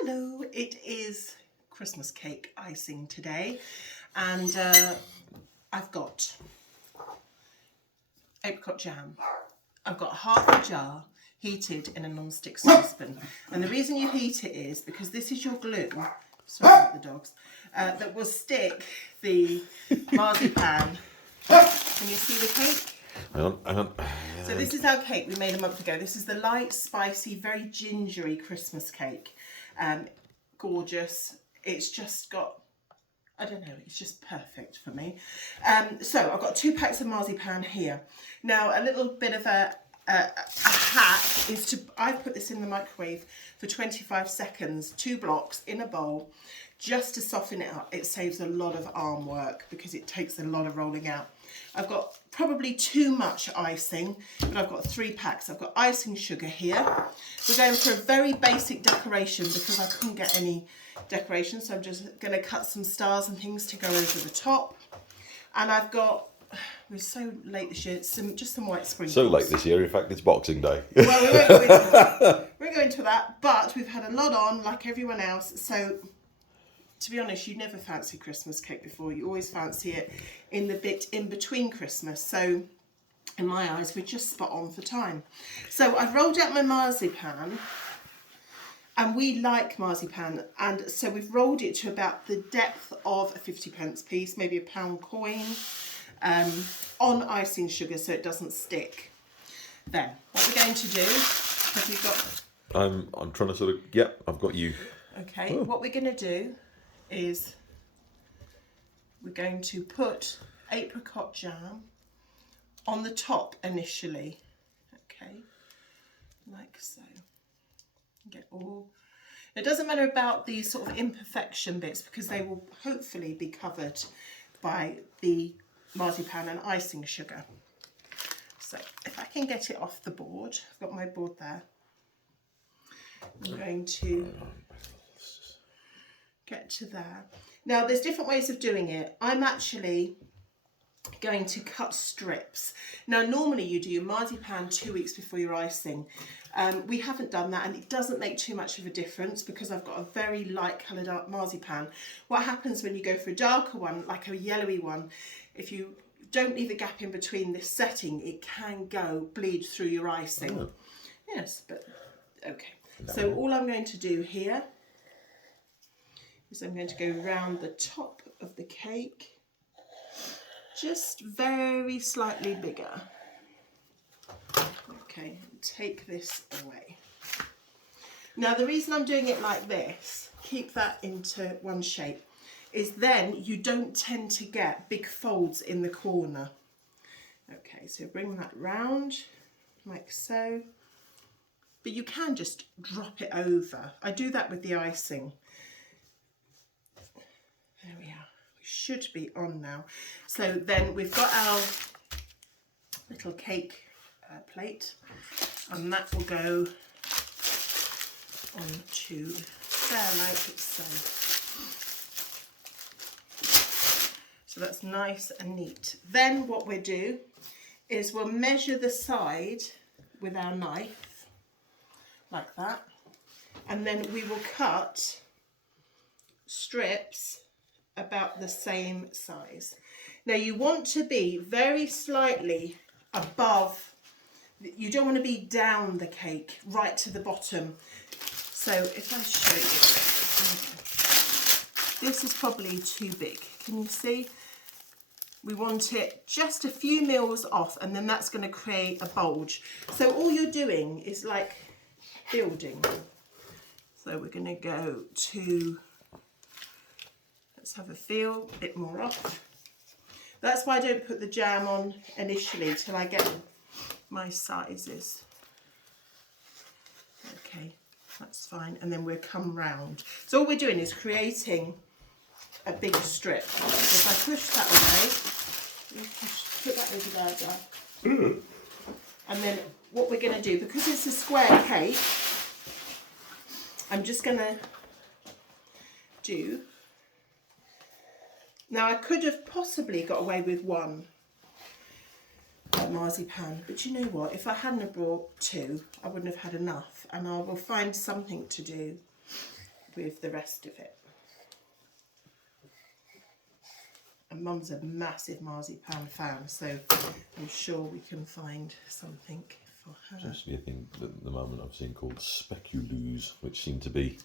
Hello, it is Christmas cake icing today, and I've got apricot jam. I've got half a jar heated in a non-stick saucepan, and the reason you heat it is because this is your glue, sorry about the dogs, that will stick the marzipan. Can you see the cake? Hang on. So this is our cake we made a month ago. This is the light, spicy, very gingery Christmas cake. Gorgeous. It's just got, I don't know, it's just perfect for me. So I've got 2 packs of marzipan here. Now a little bit of a hack is to, I've put this in the microwave for 25 seconds, 2 blocks in a bowl, just to soften it up. It saves a lot of arm work because it takes a lot of rolling out. I've got probably too much icing, but I've got 3 packs. I've got icing sugar here. We're going for a very basic decoration because I couldn't get any decoration, so I'm just going to cut some stars and things to go over the top. And I've got, we're so late this year, just some white sprinkles. So late this year, in fact, it's Boxing Day. Well, we won't go into that. We won't go into that, but we've had a lot on, like everyone else, so to be honest, you never fancy Christmas cake before. You always fancy it in the bit in between Christmas. So in my eyes, we're just spot on for time. So I've rolled out my marzipan, and we like marzipan. And so we've rolled it to about the depth of a 50p piece, maybe a £1 coin, on icing sugar so it doesn't stick. Then what we're going to do, have you got? I'm trying to sort of, yep, I've got you. Okay, what we're going to do is we're going to put apricot jam on the top initially, okay, like so. Get all, it doesn't matter about these sort of imperfection bits because they will hopefully be covered by the marzipan and icing sugar. So if I can get it off the board, I've got my board there, I'm going to get to there. Now there's different ways of doing it. I'm actually going to cut strips. Now normally you do your marzipan 2 weeks before your icing. We haven't done that, and it doesn't make too much of a difference because I've got a very light coloured marzipan. What happens when you go for a darker one, like a yellowy one, if you don't leave a gap in between this setting, it can bleed through your icing. Oh. Yes, but okay. So all I'm going to do here is I'm going to go round the top of the cake, just very slightly bigger. Okay, take this away. Now the reason I'm doing it like this, keep that into one shape, is then you don't tend to get big folds in the corner. Okay, so bring that round like so. But you can just drop it over. I do that with the icing. There we are. We should be on now. So then we've got our little cake plate, and that will go onto there like so. So that's nice and neat. Then what we'll do is we'll measure the side with our knife, like that, and then we will cut strips about the same size. Now you want to be very slightly above, you don't want to be down the cake right to the bottom. So if I show you, this is probably too big, can you see? We want it just a few mils off, and then that's going to create a bulge. So all you're doing is like building. So we're going to go to, let's have a feel, a bit more off. That's why I don't put the jam on initially till I get my sizes. Okay, that's fine. And then we'll come round. So all we're doing is creating a big strip. So if I push that away, put that over there, Dad. And then what we're going to do, because it's a square cake, I'm just going to do, now I could have possibly got away with one marzipan, but you know what, if I hadn't have brought 2, I wouldn't have had enough, and I will find something to do. with the rest of it. And Mum's a massive marzipan fan, so I'm sure we can find something for her. There's actually a thing at the moment I've seen called speculoos, which seem to be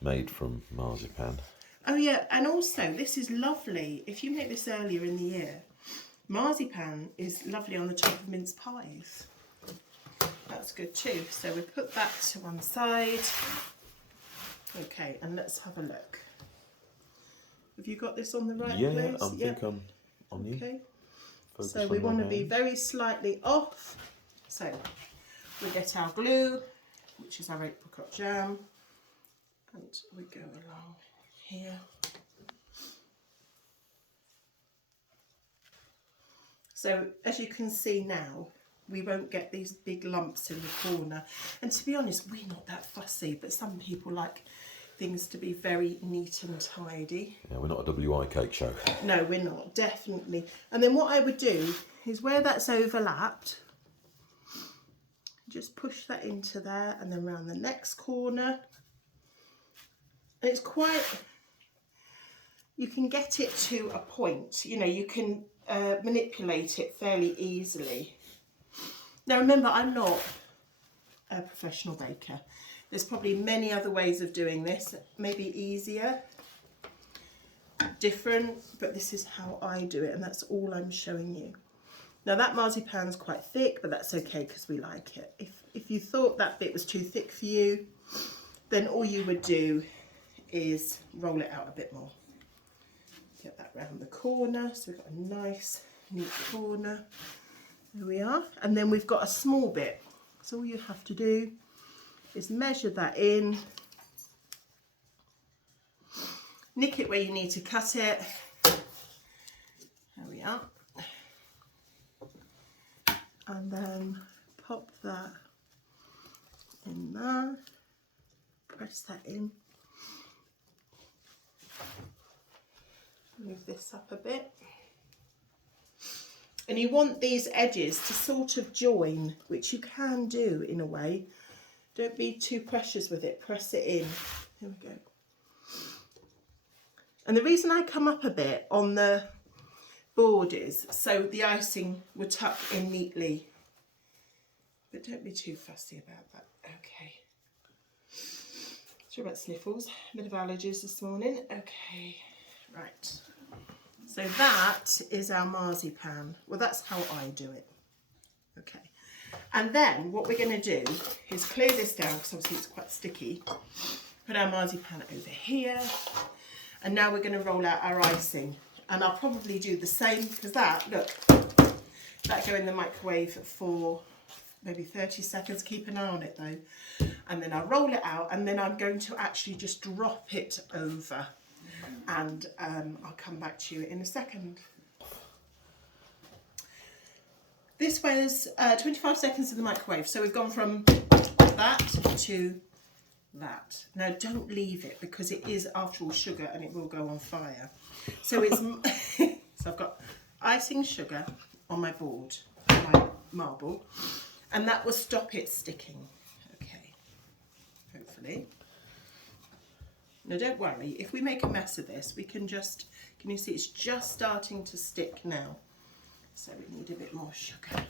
made from marzipan. Oh yeah, and also this is lovely. If you make this earlier in the year, marzipan is lovely on the top of mince pies. That's good too. So we put that to one side. Okay, and let's have a look. Have you got this on the right Yeah, place? I think I'm on you. Okay. Focus So we on want to your be hands. very slightly off. So we get our glue, which is our apricot jam, and we go along here. So as you can see now, we won't get these big lumps in the corner. And to be honest, we're not that fussy, but some people like things to be very neat and tidy. Yeah, we're not a WI cake show. No, we're not, definitely. And then what I would do is where that's overlapped, just push that into there and then round the next corner. And it's quite, you can get it to a point, you know, you can manipulate it fairly easily. Now remember, I'm not a professional baker. There's probably many other ways of doing this, maybe easier, different, but this is how I do it, and that's all I'm showing you. Now that marzipan's quite thick, but that's okay because we like it. If you thought that bit was too thick for you, then all you would do is roll it out a bit more. Get that round the corner, so we've got a nice neat corner. There we are. And then we've got a small bit. So all you have to do is measure that in, nick it where you need to cut it. There we are. And then pop that in there, press that in. Move this up a bit. And you want these edges to sort of join, which you can do in a way. Don't be too precious with it, press it in. Here we go. And the reason I come up a bit on the borders, so the icing will tuck in neatly. But don't be too fussy about that. Okay. Sorry about sniffles, a bit of allergies this morning. Okay, right. So that is our marzipan. Well, that's how I do it. Okay. And then what we're going to do is clear this down, because obviously it's quite sticky. Put our marzipan over here. And now we're going to roll out our icing. And I'll probably do the same, because that, look, that go in the microwave for maybe 30 seconds. Keep an eye on it though. And then I'll roll it out, and then I'm going to actually just drop it over. And I'll come back to you in a second. This was 25 seconds in the microwave. So we've gone from that to that. Now don't leave it, because it is after all sugar and it will go on fire. So it's so I've got icing sugar on my board, my marble, and that will stop it sticking. Okay, hopefully. Now don't worry, if we make a mess of this, we can just, can you see it's just starting to stick now? So we need a bit more sugar.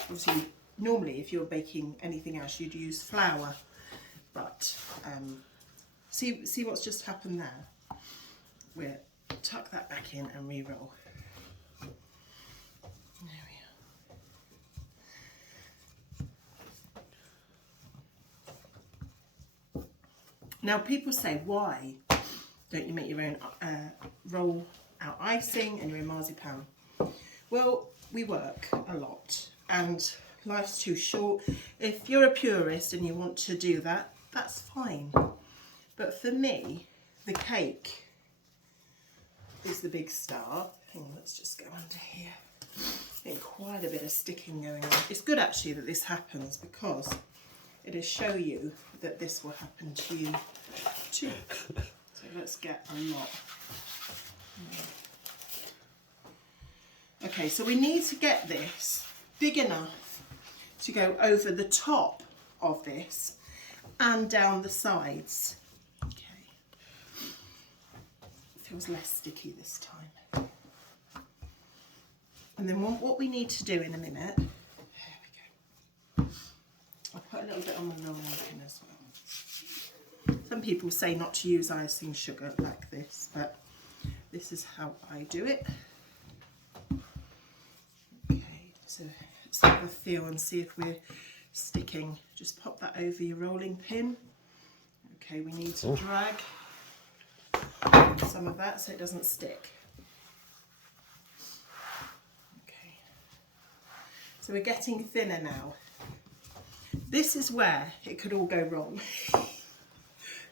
Obviously, normally if you're baking anything else, you'd use flour, but see what's just happened there? We'll tuck that back in and re-roll. There we are. Now people say, why don't you make your own roll out icing and your own marzipan? Well, we work a lot and life's too short. If you're a purist and you want to do that, that's fine. But for me, the cake is the big star. Hang on, let's just go under here. Getting quite a bit of sticking going on. It's good actually that this happens, because it'll show you that this will happen to you too. So let's get a lot. Okay, so we need to get this big enough to go over the top of this and down the sides. feels less sticky this time. And then what we need to do in a minute, there we go. I'll put a little bit on the rolling pin as well. Some people say not to use icing sugar like this, but this is how I do it. Okay, so let's have a feel and see if we're sticking. Just pop that over your rolling pin. Okay, we need to drag some of that so it doesn't stick. Okay, so we're getting thinner now. This is where it could all go wrong.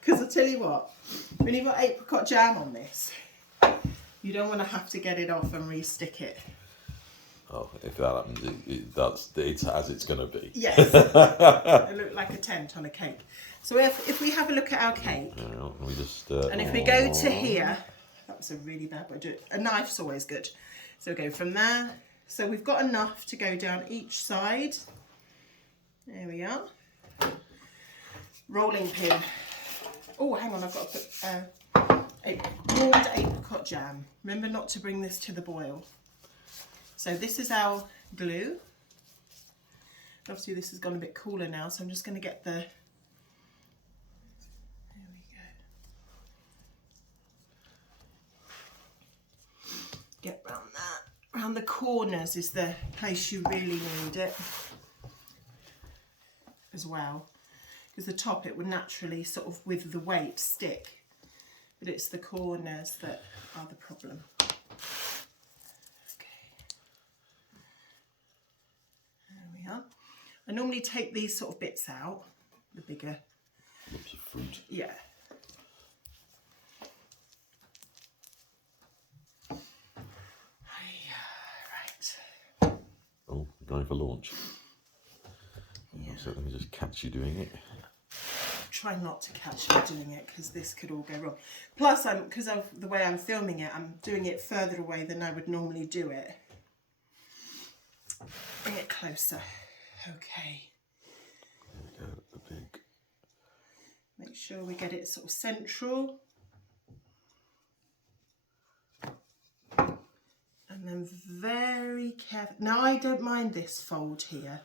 Because I tell you what, when you've got apricot jam on this, you don't want to have to get it off and re-stick it. Oh, if that happens, it's as it's going to be. Yes, it looked like a tent on a cake. So if we have a look at our cake, we just, and if we go to here, that was a really bad way to do it. A knife's always good. So we go from there. So we've got enough to go down each side. There we are. Rolling pin. Oh, hang on, I've got to put warmed apricot jam. Remember not to bring this to the boil. So this is our glue. Obviously this has gone a bit cooler now, so I'm just going to get the, there we go. Get round that. Round the corners is the place you really need it as well. Because the top it would naturally sort of with the weight stick. But it's the corners that are the problem. I normally take these sort of bits out, the bigger. Lots of fruit. Yeah. Right. Oh, going for launch. Yeah. So let me just catch you doing it. Try not to catch me doing it because this could all go wrong. Plus, because of the way I'm filming it, I'm doing it further away than I would normally do it. Bring it closer. Okay. There we go, the big. Make sure we get it sort of central. And then very careful. Now I don't mind this fold here.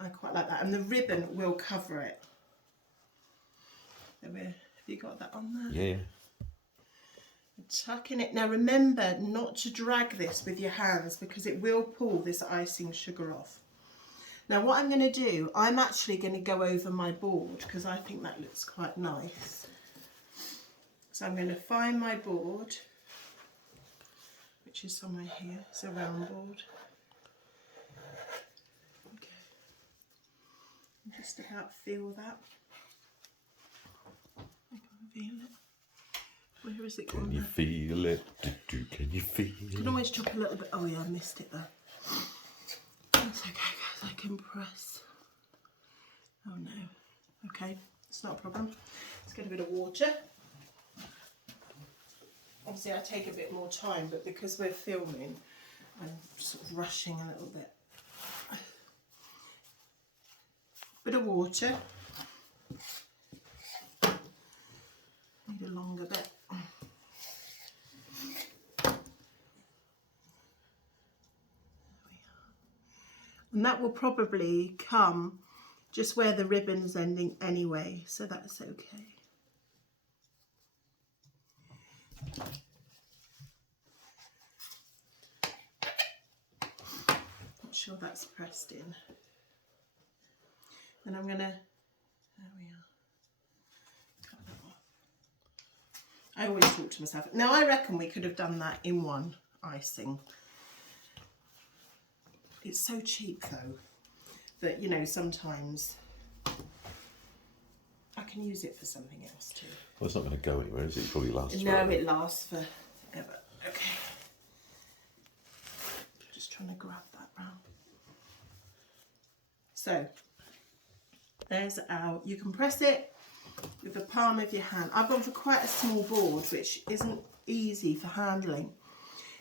I quite like that. And the ribbon will cover it. Have you got that on there? Yeah. Tucking it. Now remember not to drag this with your hands because it will pull this icing sugar off. Now what I'm going to do, I'm actually going to go over my board because I think that looks quite nice. So I'm going to find my board, which is somewhere here. It's a round board. Okay. Just about feel that. I can feel it. Where is it Can you feel it? Can you feel it? You can always chop a little bit. Oh yeah, I missed it there. It's okay guys, I can press. Oh no. Okay, it's not a problem. Let's get a bit of water. Obviously I take a bit more time, but because we're filming, I'm sort of rushing a little bit. Bit of water. Need a longer bit. And that will probably come just where the ribbon's ending anyway, so that's okay. Not sure that's pressed in. And I'm gonna, there we are. Cut that off. I always talk to myself. Now I reckon we could have done that in one icing. It's so cheap though, that you know, sometimes I can use it for something else too. Well, it's not going to go anywhere, is it? It probably lasts No, forever. it lasts forever. Okay. Just trying to grab that round. So, there's our, you can press it with the palm of your hand. I've gone for quite a small board, which isn't easy for handling.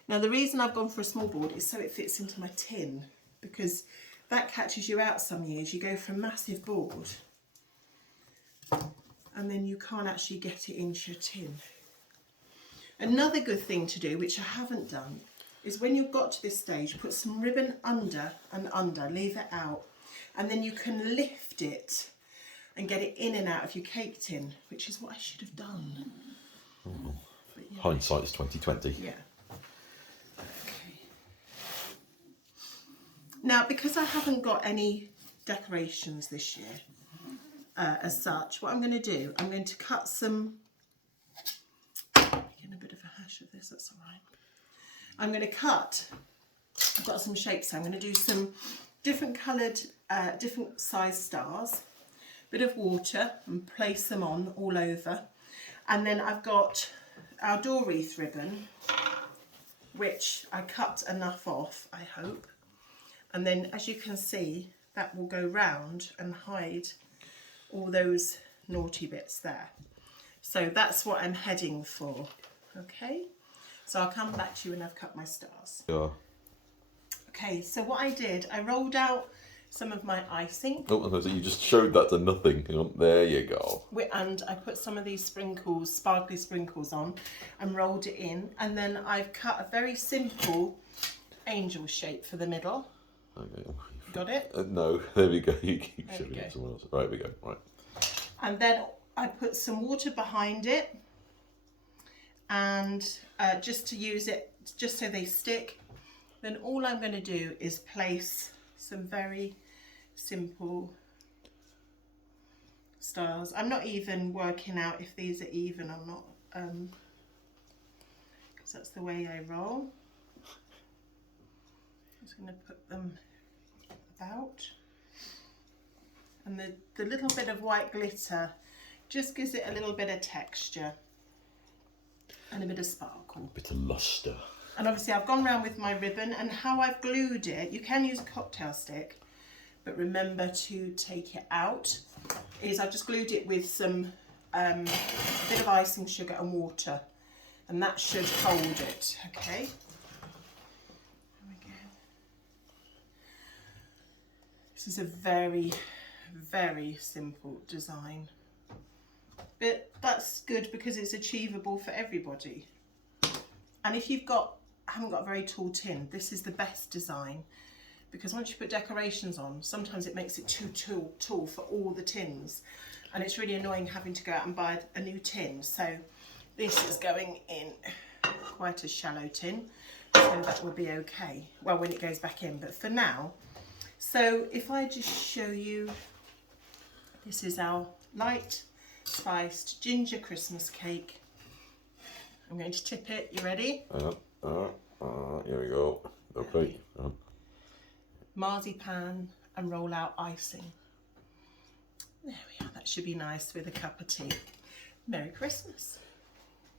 Now the reason I've gone for a small board is so it fits into my tin, because that catches you out some years. You go for a massive board and then you can't actually get it into your tin. Another good thing to do, which I haven't done, is when you've got to this stage, put some ribbon under and under, leave it out, and then you can lift it and get it in and out of your cake tin, which is what I should have done. Oh. But, yeah. Hindsight is 2020. Yeah. Okay. Now, because I haven't got any decorations this year, as such, what I'm going to do, I'm going to cut some. Getting a bit of a hash of this. That's all right. I'm going to cut. I've got some shapes. So I'm going to do some different coloured, different size stars. Bit of water and place them on all over. And then I've got our door wreath ribbon, which I cut enough off, I hope. And then, as you can see, that will go round and hide all those naughty bits there. So that's what I'm heading for. Okay, so I'll come back to you when I've cut my stars. Yeah. Okay, so what I did, I rolled out some of my icing. Oh, so you just showed that to nothing. There you go. And I put some of these sprinkles, sparkly sprinkles on and rolled it in. And then I've cut a very simple angel shape for the middle. Okay. Got it? No, there we go. You keep There showing we it go. to someone else. Right, we go. Right. And then I put some water behind it. And just to use it, just so they stick. Then all I'm going to do is place some very simple stars. I'm not even working out if these are even or not, because that's the way I roll. I'm just going to put them about. And the little bit of white glitter just gives it a little bit of texture and a bit of sparkle. Bit of luster. And obviously I've gone around with my ribbon, and how I've glued it, you can use a cocktail stick, but remember to take it out, is I've just glued it with some a bit of icing sugar and water, and that should hold it, okay? There we go. This is a very, very simple design, but that's good because it's achievable for everybody. And if you've haven't got a very tall tin, this is the best design, because once you put decorations on, sometimes it makes it too tall for all the tins, and it's really annoying having to go out and buy a new tin. So this is going in quite a shallow tin, so that will be okay, well, when it goes back in, but for now. So if I just show you, this is our light spiced ginger Christmas cake. I'm going to tip it. You ready? Here we go. Okay. Marzipan and roll out icing. There we are. That should be nice with a cup of tea. Merry Christmas.